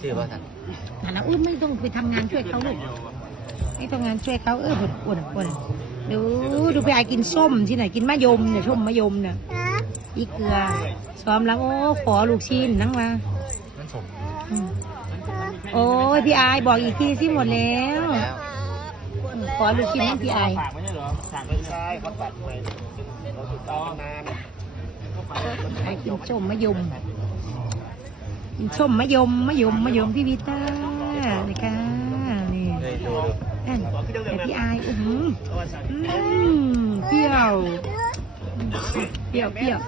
ซื้อว่าสันอะแล้วอุ้ยไม่ต้องไปทำงานช่วยเขาลูกไม่ต้องงานช่วยเขาเออปวดปวดปวดดูดูไปไอายกินส้มที่ไหนกินมะยมเนี่ยส้มมะยมเนี่ยอีเกลือซ้อมแล้วโอ้ขอลูกชิ้นนั่งมามันสมอืมโอ้ยพี่ไอายบอกอีกทีสิหมดแล้วแล้วอืมขอลูกชิ้นนั่งพี่ไอายฝากไม่ใช่เหรอฝากไปใช่เขาตัดไปเราติดต่อนานไอายกินส้มมะยมกิน ส้มมะยมมะยมมะยมพี่วิต้าเลยค่ะนี่เลยดูดูนั่นแต่พี่ไอายอื้อหือเพราะว่าสั่งอืมเปรี้ยวเปรี้ยวเปรี้ยว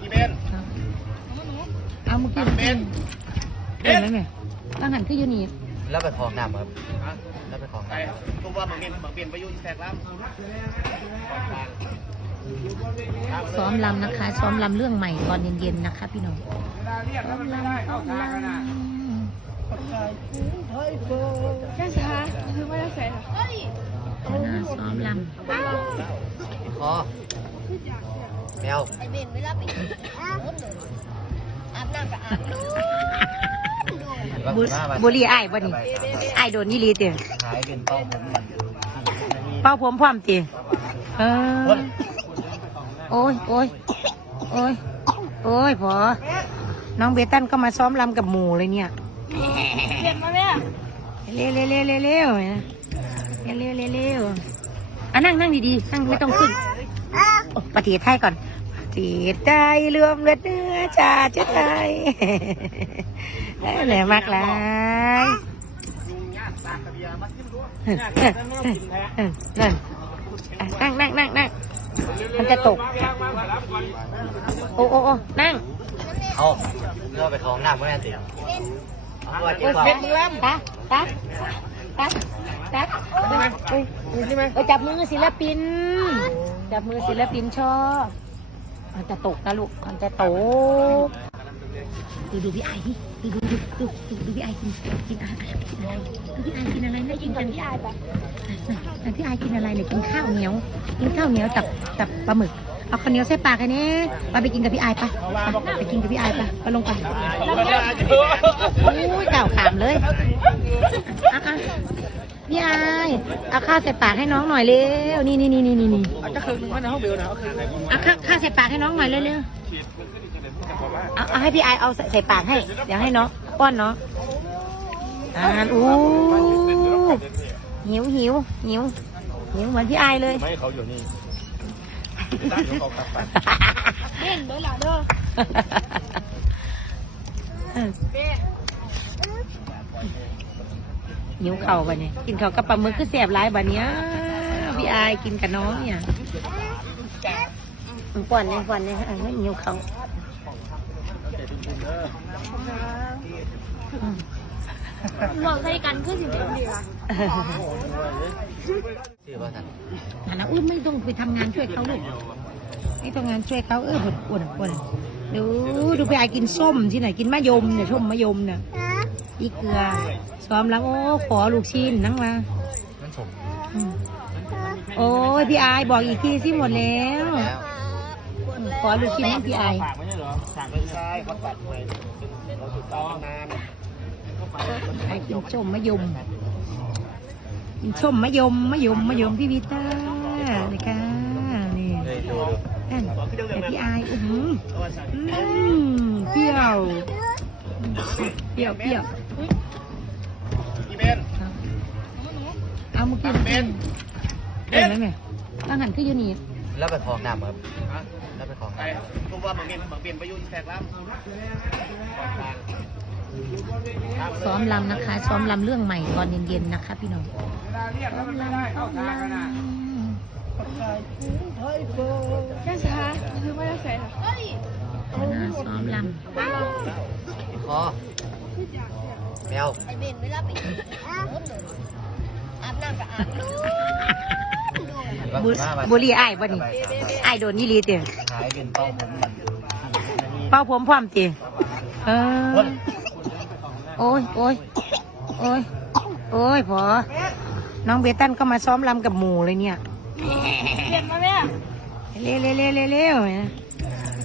อีเบนเอาเมื่อกี้เบนเห็นไหมแม่ตั้งหันขึ้นอยู่นี่แล้วไปคลองน้ำครับฮะแล้วไปคลองไปน้ำตัวว่าบางเบนบางเบนไปอยู่อีแซกล้ำ ซ้อมลำนะคะ ซ้อมลำเรื่องใหม่ตอนเย็นๆนะคะ พี่น้องซ้อมลำซ้อมลำแค่ชาคือไม่ได้ใส่ค่ะนาซ้อมลำคอแมวไอเบนเวลาไปอาบน้ำกับอาบบุรีไอ้บุรีไอ้โดนยี่ลีเตี๋ยเป้าผมพร้อมเตี๋ยเออ โอ้ยโอ้ยโอ้ยโอ้ยพอน้องเบตันก็มาซ้อมรำกับหมูเลยเนี่ยเก็บมาแม่เร็วเร็วเร็วเร็วเร็วเร็วเร็วอะนั่งนั่งดีๆนั่งไม่ต้องขึ้นประเทศไทยก่อนจิตใจรวมเลือดเนื้อชาจิตใจแหลืมากเลยนั่งนั่ง มันจะตก โอ้โอ้โอ้นั่งเอาเลือกไปคลองหน้าแม่แน่ติเอาว่าจิ้มยเปล่าเพชรล้ำตาตาตาตาเอ้ยเอ้ยจับมือศิลปิน จับมือศิลปินชอบมันจะตกนะลูก มันจะตก ดูดูพี่ไอ้ดิดูดูดูดูดูดูพี่ไอ้กินกินอาหารกินอะไรดูพี่ไอ้กินอะไรนะกินกันพี่ไอ้ปะแต่พี่ไอ้กินอะไรเนี่ยกินข้าวเหนียว กินข้าวเหนียวกับกับปลาหมึกเอาข้าวเหนียวใส่ปากกันเนี่ยไปไปกินกับพี่ไอ้ปะไปไปกินกับพี่ไอ้ปะไปลงไปโอ้ยเก่าขามเลยพี่ไอ้เอาข้าวใส่ปากให้น้องหน่อยเร็วนี่นี่นี่นี่นี่จะคืนนึงมันในห้องเบลนะเขาคืนเอาข้าวข้าวใส่ปากให้น้องหน่อยเร็วๆ เอาให้พี่ไอเอาใส่ปากให้ เดี๋ยวให้น้องป้อนเนาะงอ่านอู้หิวหิวหิวหิวเหมือนพี่ไอเลย ไม่เขาอยู่นี่ได้เล่นเด้อล่ะเด้อหิวเข่าบะเนี่ยกินเข่ากับปลาหมึกคือแสบร้ายบะเนี้ยพี่ไอกินกับน้องเนี่ยป้อนเลยป้อนเลยนี่ยหิวเข่า อืมหวังใส่กันคือสิเดียวดีละซื้อว่าสันอะแล้วอุ้ยไม่ต้องไปทำงานช่วยเขาลูกไม่ต้องงานช่วยเขาเออปวดปวดปวดดูดูไปไอายกินส้มที่ไหนกินมะยมเนี่ยส้มมะยมเนี่ยอีเกลือซ้อมแล้วโอ้ขอลูกชิ้นนั่งมามันสมอืมโอ้ยพี่ไอายบอกอีกทีสิหมดแล้วแล้วอืมขอลูกชิ้นนั่งพี่ไอายฝากไม่ใช่เหรอฝากไปใช่เขาตัดไปเราติดต่อนานไอายกินส้มมะยมกินส้มมะยมมะยมมะยมพี่วิต้าเลยค่ะนี่เลยดูดูนั่นแต่พี่ไอายอื้อหือเพราะว่าสั่งอืมเปรี้ยวเปรี้ยวเปรี้ยวอีเบนเอาเมื่อกี้เบนเห็นไหมแม่ตั้งหันขึ้นอยู่นี่แล้วไปคลองน้ำครับฮะ แล้วไปของใปทุกว่าบางเบียนบางเบียนไปอยู่อีสแตกแล้ำซ้อมลำนะคะ ซ้อมลำเรื่องใหม่ตอนเย็นๆนะคะ พี่น้องแค่ช้าคือไม่ได้ใส่ค่ะนะซ้อมลำคอแมวไอเบนเวลาไปอาบน้ำกับอาบ บุรีไอ้บ่นี่ไอ้โดนนี่ลีติขยเป็นเป้าผมนเพร้อมติเอโอ้ยโอ้ยโอ้ยโอ้ยพอน้องเบตันก็มาซ้อมลำกับหมูเลยเนี่ยเปลี่ยนมาแม่เร็วเร็วเร็วเร็วเร็ว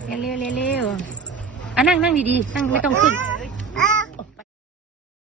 เร็วเร็วเร็วเร็วอะนั่งนั่งดีๆนั่งไม่ต้องขึ้น